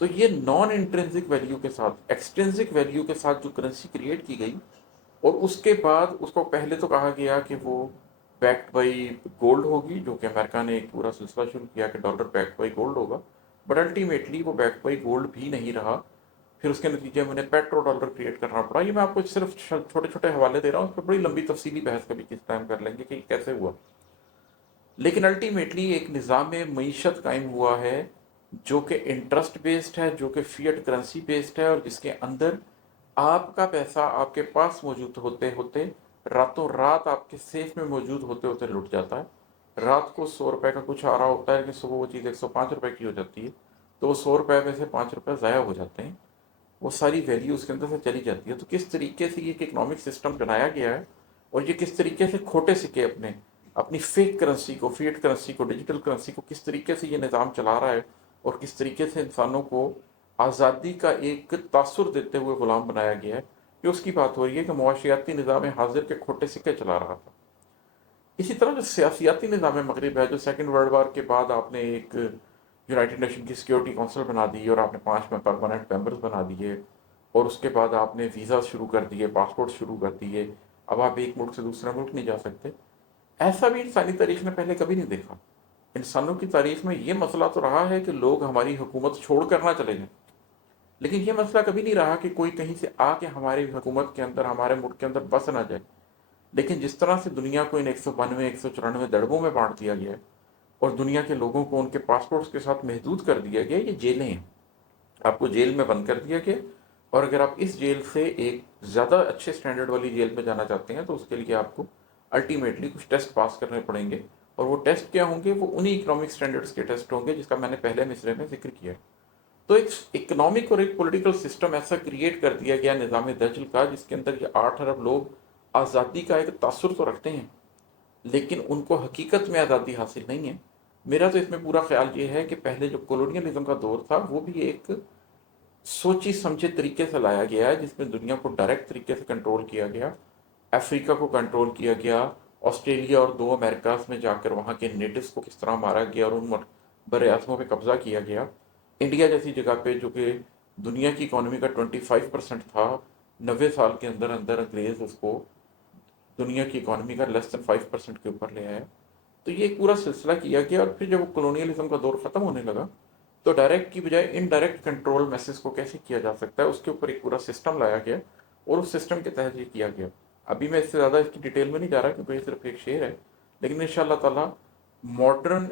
تو یہ naan intrinsic value کے ساتھ ایکسٹرنسک ویلیو کے ساتھ جو کرنسی کریٹ کی گئی، اور اس کے بعد اس کو پہلے تو کہا گیا کہ وہ بیکڈ بائی گولڈ ہوگی، جو کہ امریکہ نے ایک پورا سلسلہ شروع کیا کہ ڈالر بیکڈ بائی گولڈ ہوگا، بٹ الٹیمیٹلی وہ بیکڈ بائی گولڈ بھی نہیں رہا۔ پھر اس کے نتیجے میں انہیں پیٹرو ڈالر کریٹ کرنا پڑا۔ یہ میں آپ کو صرف چھوٹے چھوٹے حوالے دے رہا ہوں، اس پہ بڑی لمبی تفصیلی بحث کبھی کس ٹائم کر لیں گے کہ یہ کیسے ہوا۔ لیکن الٹیمیٹلی ایک نظام معیشت قائم ہوا ہے جو کہ انٹرسٹ بیسڈ ہے، جو کہ فیٹ کرنسی بیسڈ ہے، اور جس کے اندر آپ کا پیسہ آپ کے پاس موجود ہوتے ہوتے راتوں رات آپ کے سیف میں موجود ہوتے ہوتے لٹ جاتا ہے۔ رات کو 100 روپے کا کچھ آ رہا ہوتا ہے کہ صبح وہ چیز 105 روپے کی ہو جاتی ہے، تو وہ 100 روپے میں سے 5 روپے ضائع ہو جاتے ہیں، وہ ساری ویلیو اس کے اندر سے چلی جاتی ہے۔ تو کس طریقے سے یہ ایک اکنامک سسٹم بنایا گیا ہے، اور یہ کس طریقے سے کھوٹے سکے اپنی فیک کرنسی کو، فیٹ کرنسی کو، ڈیجیٹل کرنسی کو کس طریقے سے یہ نظام چلا رہا ہے، اور کس طریقے سے انسانوں کو آزادی کا ایک تاثر دیتے ہوئے غلام بنایا گیا ہے، کہ اس کی بات ہو رہی ہے کہ معاشیاتی نظام حاضر کے کھوٹے سکے چلا رہا تھا۔ اسی طرح جو سیاسیاتی نظام مغرب ہے، جو سیکنڈ ورلڈ وار کے بعد آپ نے ایک یونائٹڈ نیشن کی سیکیورٹی کونسل بنا دی، اور آپ نے 5 میں پرماننٹ ممبرز بنا دیے، اور اس کے بعد آپ نے ویزا شروع کر دیے، پاسپورٹ شروع کر دیے، اب آپ ایک ملک سے دوسرے ملک نہیں جا سکتے۔ ایسا بھی انسانی تاریخ نے پہلے کبھی نہیں دیکھا۔ انسانوں کی تاریخ میں یہ مسئلہ تو رہا ہے کہ لوگ ہماری حکومت چھوڑ کر نہ چلے جائیں، لیکن یہ مسئلہ کبھی نہیں رہا کہ کوئی کہیں سے آ کے ہماری حکومت کے اندر، ہمارے ملک کے اندر بس نہ جائے۔ لیکن جس طرح سے دنیا کو ان 192 194 دڑبوں میں بانٹ دیا گیا ہے، اور دنیا کے لوگوں کو ان کے پاسپورٹس کے ساتھ محدود کر دیا گیا، یہ جیلیں ہیں، آپ کو جیل میں بند کر دیا گیا، اور اگر آپ اس جیل سے ایک زیادہ اچھے سٹینڈرڈ والی جیل میں جانا چاہتے ہیں تو اس کے لیے آپ کو الٹیمیٹلی کچھ ٹیسٹ پاس کرنے پڑیں گے، اور وہ ٹیسٹ کیا ہوں گے؟ وہ انہی اکنامک سٹینڈرڈس کے ٹیسٹ ہوں گے جس کا میں نے پہلے مصرے میں ذکر کیا ہے۔ تو ایک اکنامک اور ایک پولیٹیکل سسٹم ایسا کریٹ کر دیا گیا نظام دجل کا، جس کے اندر یہ 8 ارب لوگ آزادی کا ایک تاثر تو رکھتے ہیں، لیکن ان کو حقیقت میں آزادی حاصل نہیں ہے۔ میرا تو اس میں پورا خیال یہ ہے کہ پہلے جو کولونیلزم کا دور تھا وہ بھی ایک سوچی سمجھے طریقے سے لایا گیا ہے، جس میں دنیا کو ڈائریکٹ طریقے سے کنٹرول کیا گیا، افریقہ کو کنٹرول کیا گیا، آسٹریلیا اور 2 امریکاز میں جا کر وہاں کے نیٹوز کو کس طرح مارا گیا اور ان بر اعظموں پہ قبضہ کیا گیا۔ انڈیا جیسی جگہ پہ جو کہ دنیا کی اکانومی کا 25% تھا، 90 سال کے اندر اندر انگریز اس کو دنیا کی اکانومی کا لیس دین 5% کے اوپر لے آیا۔ تو یہ ایک پورا سلسلہ کیا گیا، اور پھر جب وہ کولونیلزم کا دور ختم ہونے لگا تو ڈائریکٹ کی بجائے انڈائریکٹ کنٹرول میسز کو کیسے کیا جا سکتا ہے، اس کے اوپر ایک پورا سسٹم لایا گیا، اور اس سسٹم کے تحت یہ کیا گیا۔ ابھی میں اس سے زیادہ اس کی ڈیٹیل میں نہیں جا رہا کیونکہ یہ صرف ایک شعر ہے، لیکن ان شاء اللہ تعالیٰ ماڈرن